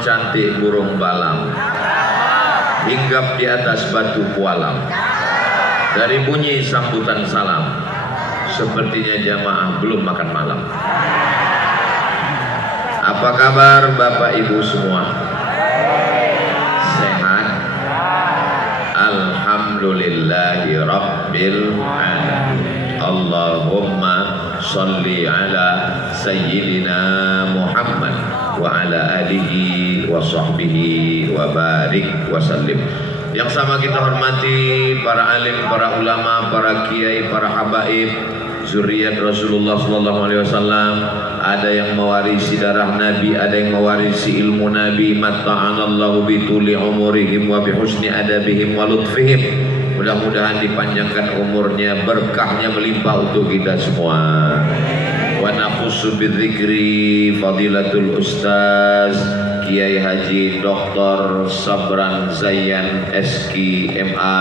cantik burung balang, hinggap di atas batu pualam. Dari bunyi sambutan salam, sepertinya jamaah belum makan malam. Apa kabar Bapak Ibu semua? Sehat? Alhamdulillahi Rabbil Alamin. Allahumma salli ala Sayyidina Muhammad wa ala alihi wa sahbihi wa barik wa sallim. Yang sama kita hormati para alim, para ulama, para kiai, para habaib, zuriat Rasulullah sallallahu alaihi wasallam. Ada yang mewarisi darah Nabi, ada yang mewarisi ilmu Nabi. Matta'anallahu bituli umurihim wa bihusni adabihim wa lutfihim. Mudah-mudahan dipanjangkan umurnya, berkahnya melimpah untuk kita semua. Wa nafussu bidzikri fadilatul ustaz Kiai Haji Dr. Sabran Zayyan SK MA.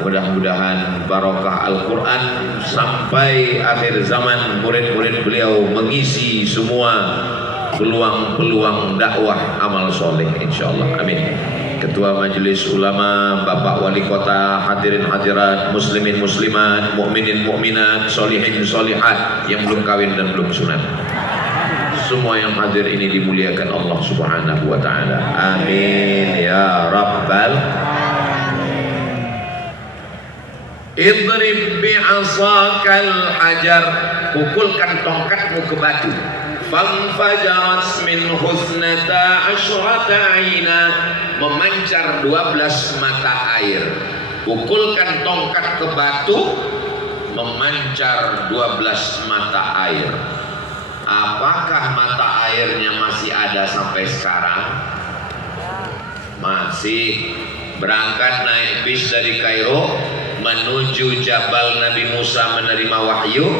Mudah-mudahan barokah Al-Quran sampai akhir zaman, murid-murid beliau mengisi semua peluang-peluang dakwah amal soleh insyaallah. Amin. Ketua Majelis Ulama, Bapak Wali Kota, hadirin hadirat, muslimin muslimat, mukminin mukminat, solihin solihat yang belum kawin dan belum sunat. Semua yang hadir ini dimuliakan Allah Subhanahu wa taala. Amin ya rabbal. Idrib bi'asakal hajar, pukulkan tongkatmu ke batu. Fanfajarat min husnata asyrata aina, memancar 12 mata air. Pukulkan tongkat ke batu, memancar 12 mata air. Apakah mata airnya masih ada sampai sekarang? Masih. Berangkat naik bis dari Kairo menuju Jabal Nabi Musa menerima wahyu,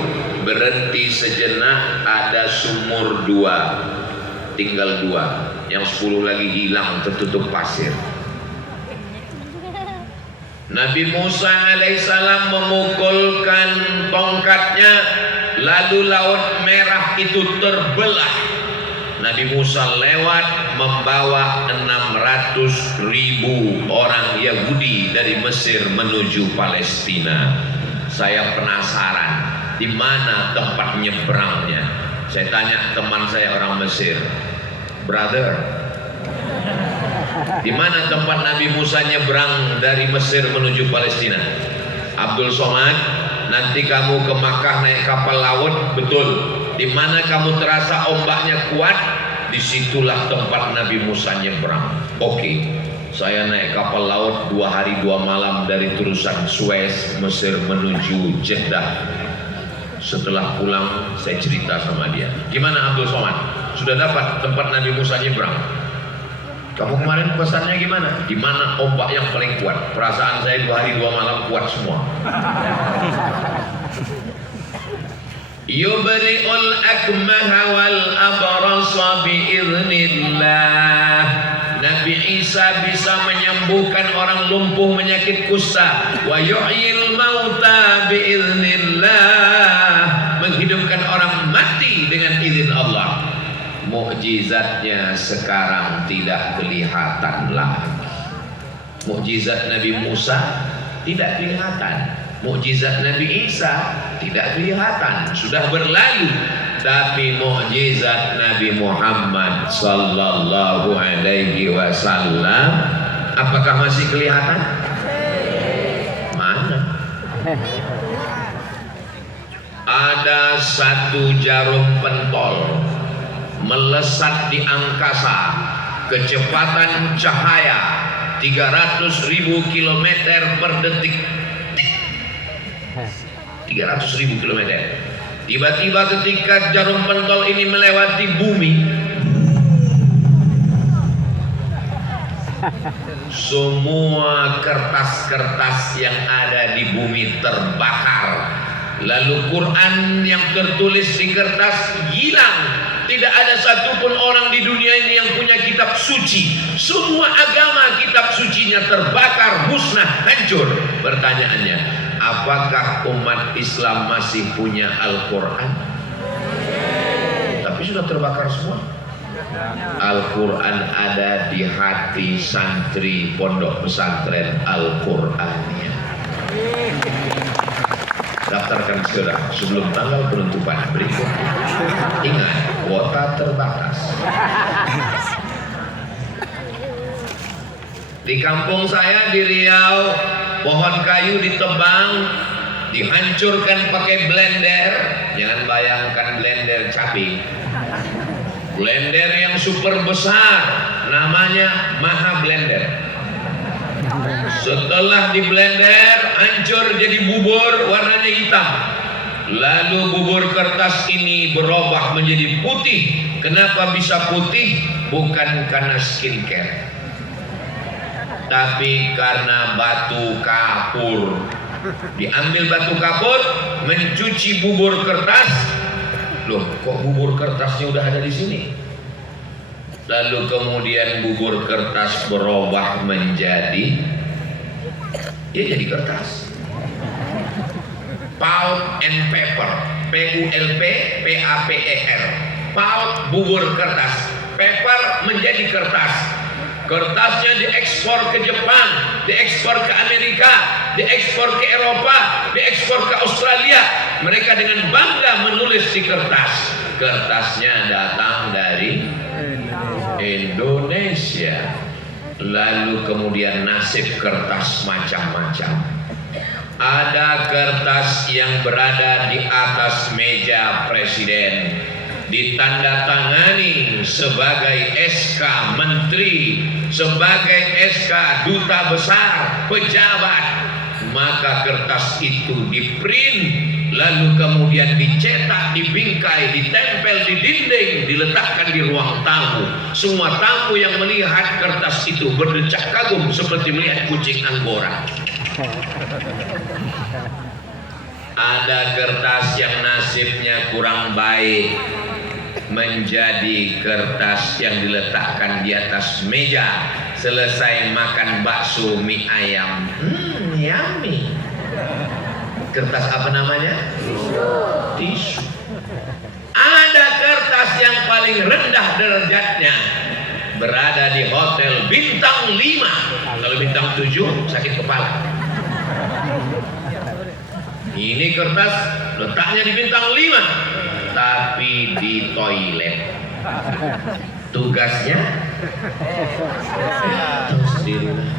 berhenti sejenak, ada sumur 2, tinggal 2, yang 10 lagi hilang tertutup pasir. Nabi Musa alaihissalam memukulkan tongkatnya, lalu laut merah itu terbelah. Nabi Musa lewat membawa 600.000 orang Yahudi dari Mesir menuju Palestina. Saya penasaran, di mana tempat nyebrangnya? Saya tanya teman saya orang Mesir, brother, di mana tempat Nabi Musa nyebrang dari Mesir menuju Palestina? Abdul Somad, nanti kamu ke Makkah naik kapal laut, betul. Di mana kamu terasa ombaknya kuat, disitulah tempat Nabi Musa nyebrang. Oke, saya naik kapal laut 2 hari 2 malam dari terusan Suez, Mesir menuju Jeddah. Setelah pulang saya cerita sama dia, gimana Abdul Somad, sudah dapat tempat Nabi Musa nyebrang? Kamu kemarin pesannya gimana? Di mana ombak yang paling kuat? Perasaan saya 2 hari 2 malam kuat semua. Yubri'ul akmaha wal abrasa biiznillah. Nabi Isa bisa menyembuhkan orang lumpuh menyakit kusta. Wa yuhyil mauta biiznillah, menghidupkan orang mati dengan izin Allah. Mukjizatnya sekarang tidak kelihatan lagi. Mukjizat Nabi Musa tidak kelihatan. Mukjizat Nabi Isa tidak kelihatan, sudah berlalu. Tapi mukjizat Nabi Muhammad sallallahu alaihi wasallam, apakah masih kelihatan? Mana? Ada satu jarum pentol melesat di angkasa, kecepatan cahaya 300.000 km per detik. 300.000 km. Tiba-tiba ketika jarum pentol ini melewati bumi, semua kertas-kertas yang ada di bumi terbakar. Lalu Quran yang tertulis di kertas hilang. Tidak ada satupun orang di dunia ini yang punya kitab suci. Semua agama kitab sucinya terbakar, musnah, hancur. Pertanyaannya, apakah umat Islam masih punya Al-Quran? Tapi sudah terbakar semua. Al-Quran ada di hati santri pondok pesantren Al-Qurannya. Daftarkan segera sebelum tanggal penutupan berikut. Ingat, kuota terbatas. Di kampung saya di Riau, pohon kayu ditebang, dihancurkan pakai blender. Jangan bayangkan blender cabai. Blender yang super besar, namanya Maha Blender. Setelah di blender, hancur jadi bubur warnanya hitam. Lalu bubur kertas ini berubah menjadi putih. Kenapa bisa putih? Bukan karena skincare, tapi karena batu kapur. Diambil batu kapur, mencuci bubur kertas. Loh, kok bubur kertasnya udah ada di sini? Lalu kemudian bubur kertas berubah menjadi, ya jadi kertas. Pulp and paper, PULP, PAPER. Pulp bubur kertas, paper menjadi kertas. Kertasnya diekspor ke Jepang, diekspor ke Amerika, diekspor ke Eropa, diekspor ke Australia. Mereka dengan bangga menulis di kertas. Kertasnya datang dari Indonesia. Lalu kemudian nasib kertas macam-macam. Ada kertas yang berada di atas meja presiden, ditandatangani sebagai SK menteri, sebagai SK duta besar, pejabat. Maka kertas itu di-print, lalu kemudian dicetak, dibingkai, ditempel di dinding, diletakkan di ruang tamu. Semua tamu yang melihat kertas itu berdecak kagum seperti melihat kucing Anggora. Ada kertas yang nasibnya kurang baik, menjadi kertas yang diletakkan di atas meja selesai makan bakso mie ayam. Yummy. Kertas apa namanya? Tisu. Ada kertas yang paling rendah derajatnya, berada di hotel bintang 5. Kalau bintang 7 sakit kepala. Ini kertas letaknya di bintang 5, tapi di toilet. Tugasnya terus di rumah.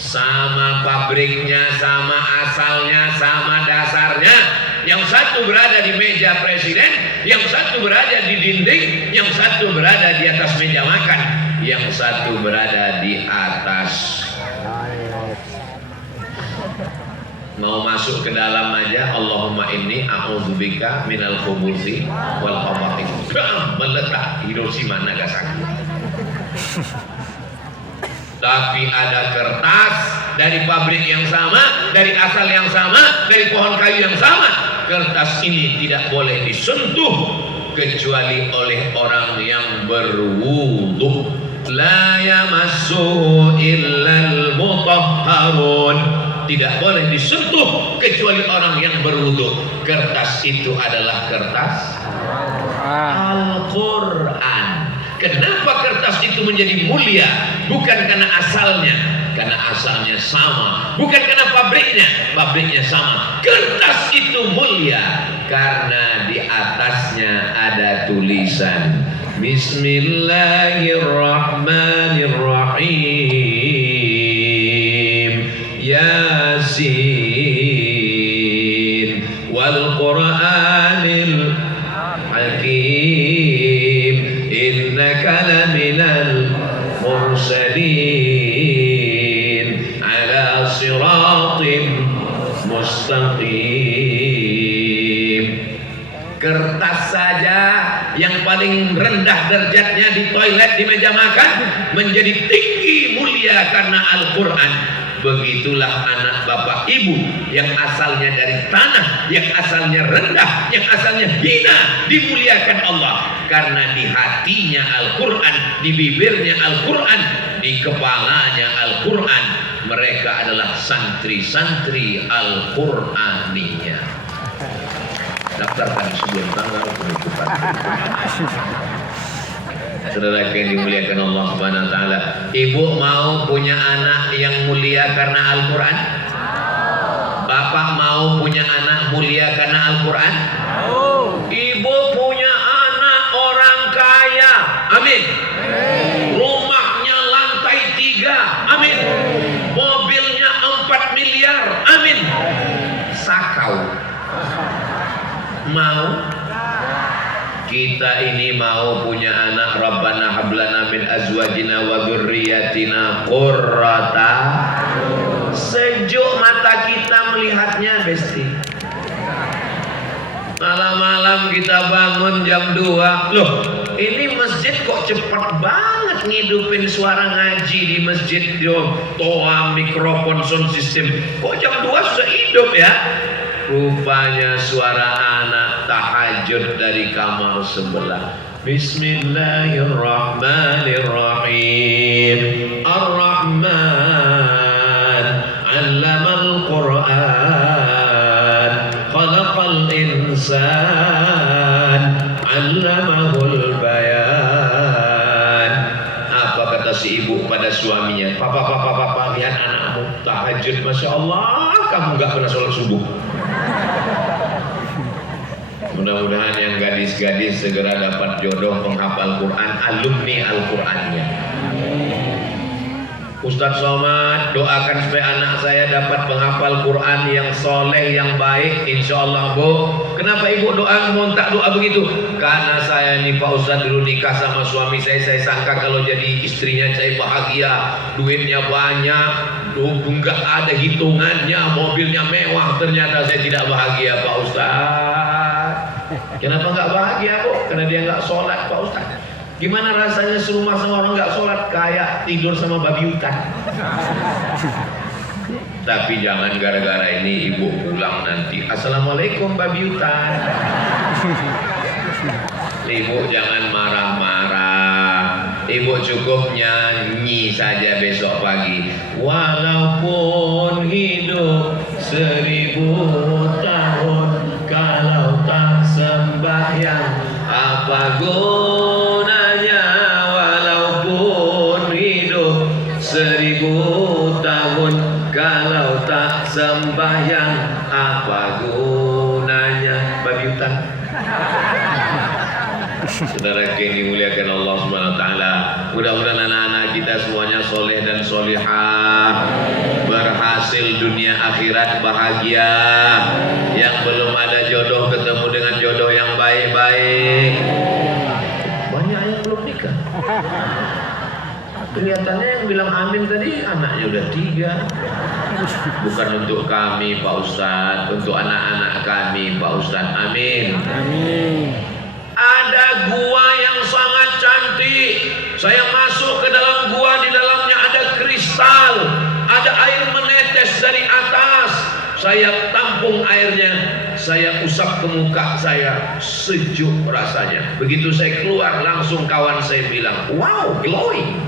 Sama pabriknya, sama asalnya, sama dasarnya. Yang satu berada di meja presiden, yang satu berada di dinding, yang satu berada di atas meja makan, yang satu berada di atas. Mau masuk ke dalam aja, Allahumma inni a'udzubika minal khubuthi wal khaba'ith. Meletak Hiroshima Nagasaki. Tapi ada kertas dari pabrik yang sama, dari asal yang sama, dari pohon kayu yang sama. Kertas ini tidak boleh disentuh kecuali oleh orang yang berwudu. La yamassuhu illal mutahharun. Tidak boleh disentuh kecuali orang yang berwudu. Kertas itu adalah kertas Al-Quran. Kenapa kertas itu menjadi mulia? Bukan karena asalnya, karena asalnya sama. Bukan karena pabriknya sama. Kertas itu mulia karena di atasnya ada tulisan Bismillahirrahmanirrahim. Yasin wal Qur'anil Hakim, innaka laminal mursalin ala siratin mustaqim. Kertas saja yang paling rendah derajatnya di toilet, di meja makan, menjadi tinggi mulia karena Al-Quran. Begitulah anak bapak ibu yang asalnya dari tanah, yang asalnya rendah, yang asalnya hina, dimuliakan Allah karena di hatinya Al-Quran, di bibirnya Al-Quran, di kepalanya Al-Quran. Mereka adalah santri-santri Al-Quraniyah. Daftar daftarkan sebelum tanggal penutupan. Saudara yang dimuliakan Allah Subhanahu wa taala, ibu mau punya anak yang mulia karena Al-Qur'an? Bapak mau punya anak mulia karena Al-Qur'an? Ibu punya anak orang kaya. Amin. Rumahnya lantai 3. Amin. Mobilnya 4 miliar. Amin. Sakau. Mau? Kita ini mau punya anak. Rabbana hablana min azwajina wa dzurriyyatina qurrata. Sejuk mata kita melihatnya, Besti. Malam-malam kita bangun jam 2. Loh, ini masjid kok cepat banget ngidupin suara ngaji di masjid. Toa, mikrofon, sound system. Kok jam 2 sudah hidup ya? Rupanya suara anak tahajud dari kamar sebelah. Bismillahirrahmanirrahim. Ar-Rahman 'allamal Qur'an, khalaqal insan, 'allamahul bayan. Apa kata si ibu pada suaminya? Papa, lihat anakmu tahajud, Masya Allah, kamu gak pernah sholat subuh. Mudah-mudahan yang gadis-gadis segera dapat jodoh penghafal Quran, alumni Al-Qurannya. Ustadz Somad, doakan supaya anak saya dapat penghafal Quran yang soleh, yang baik, insya Allah, Bu. Kenapa ibu doa montak doa begitu? Karena saya nih Pak Ustadz dulu nikah sama suami saya sangka kalau jadi istrinya saya bahagia, duitnya banyak, enggak ada hitungannya, mobilnya mewah. Ternyata saya tidak bahagia, Pak Ustadz. Kenapa nggak bahagia, Bu? Karena dia nggak sholat, Pak Ustadz. Gimana rasanya serumah sama orang nggak sholat? Kayak tidur sama babi hutan. Tapi jangan gara-gara ini ibu pulang nanti, Assalamualaikum babi hutan. Ibu jangan marah-marah. Ibu cukup nyanyi saja besok pagi. Walaupun hidup 1000 tahun, kalau tak sembahyang apa gunanya? Walaupun hidup 1000 tahun, kalau tak sembahyang apa gunanya? Babi hutan. Saudara yang dimuliakan Allah Subhanahu wa taala, mudah-mudahan anak-anak kita semuanya soleh dan solihah, berhasil dunia akhirat bahagia. Yang belum ada jodoh ketemu dengan jodoh yang baik-baik. Banyak yang belum nikah. Kelihatannya yang bilang amin tadi anaknya udah 3. Bukan untuk kami Pak Ustadz, untuk anak-anak kami Pak Ustadz. Amin. Amin. Ada gua yang sangat cantik. Saya masuk ke dalam gua, di dalamnya ada kristal, ada air menetes dari atas. Saya tampung airnya, saya usap ke muka saya, sejuk rasanya. Begitu saya keluar, langsung kawan saya bilang, wow, glowing.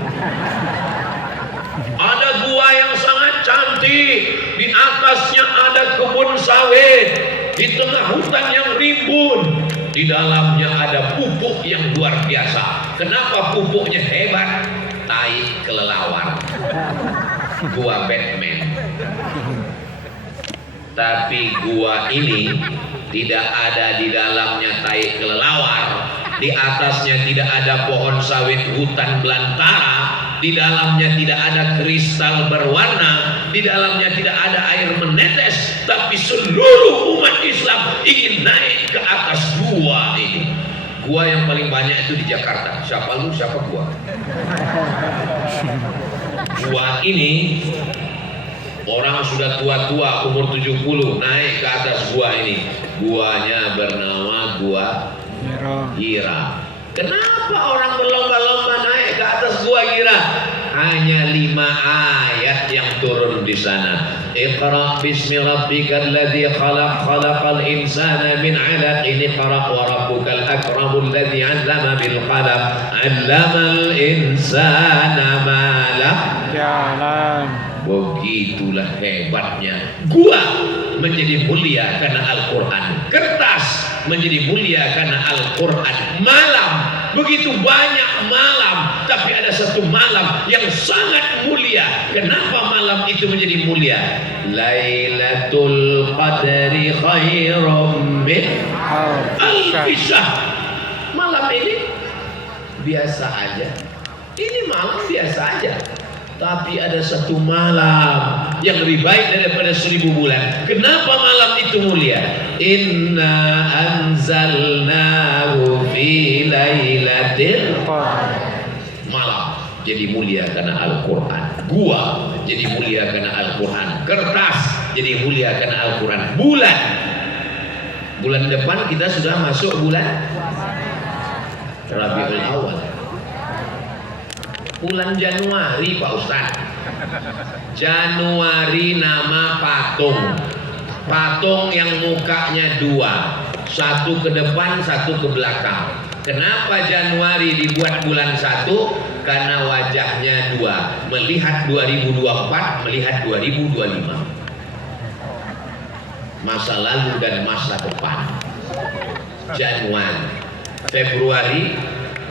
Ada gua yang sangat cantik, di atasnya ada kebun sawit, di tengah hutan yang rimbun. Di dalamnya ada pupuk yang luar biasa. Kenapa pupuknya hebat? Tai kelelawar. Gua Batman. Tapi gua ini tidak ada di dalamnya tai kelelawar. Di atasnya tidak ada pohon sawit hutan belantara. Di dalamnya tidak ada kristal berwarna, di dalamnya tidak ada air menetes, tapi seluruh umat Islam ingin naik ke atas gua ini. Gua yang paling banyak itu di Jakarta. Siapa lu, siapa gua? Gua ini orang sudah tua-tua, umur 70, naik ke atas gua ini. Guanya bernama Gua Hira. Kenapa orang berlomba-lomba naik ke atas gua Hira? Hanya 5 ayat yang turun di sana. Iqra bismi rabbikal ladzi khalaq, khalaqal insana min 'alaqin, iqra wa rabbukal akramul ladzi 'allama bil qalam, 'allamal insana ma lam ya'lam. Begitulah hebatnya gua menjadi mulia karena Al-Quran. Kertas menjadi mulia karena Al-Quran. Malam, begitu banyak malam, tapi ada satu malam yang sangat mulia. Kenapa malam itu menjadi mulia? Lailatul Qadri khairum min alfi syahr. Malam ini biasa aja, ini malam biasa aja, tapi ada satu malam yang lebih baik daripada 1000 bulan. Kenapa malam itu mulia? Inna anzalnahu fi lailatul malam jadi mulia karena Al-Quran. Gua jadi mulia karena Al-Quran. Kertas jadi mulia karena Al-Quran. Bulan depan kita sudah masuk bulan Rabiul Awal. Bulan Januari Pak Ustaz. Januari nama patung. Patung yang mukanya 2, satu ke depan, satu ke belakang. Kenapa Januari dibuat bulan 1? Karena wajahnya 2, melihat 2024, melihat 2025. Masa lalu dan masa depan. Januari, Februari,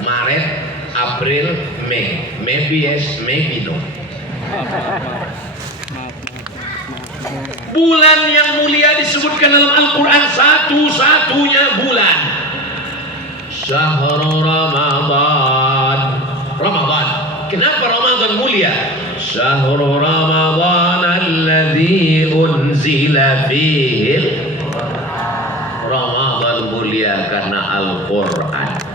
Maret, April, Mei. Maybe yes, maybe no. Bulan yang mulia disebutkan dalam Al-Quran, satu-satunya bulan. Syahrul Ramadan. Ramadan. Kenapa Ramadan mulia? Syahrul Ramadan alladzi unzila fihi. Ramadan mulia karena Al-Quran.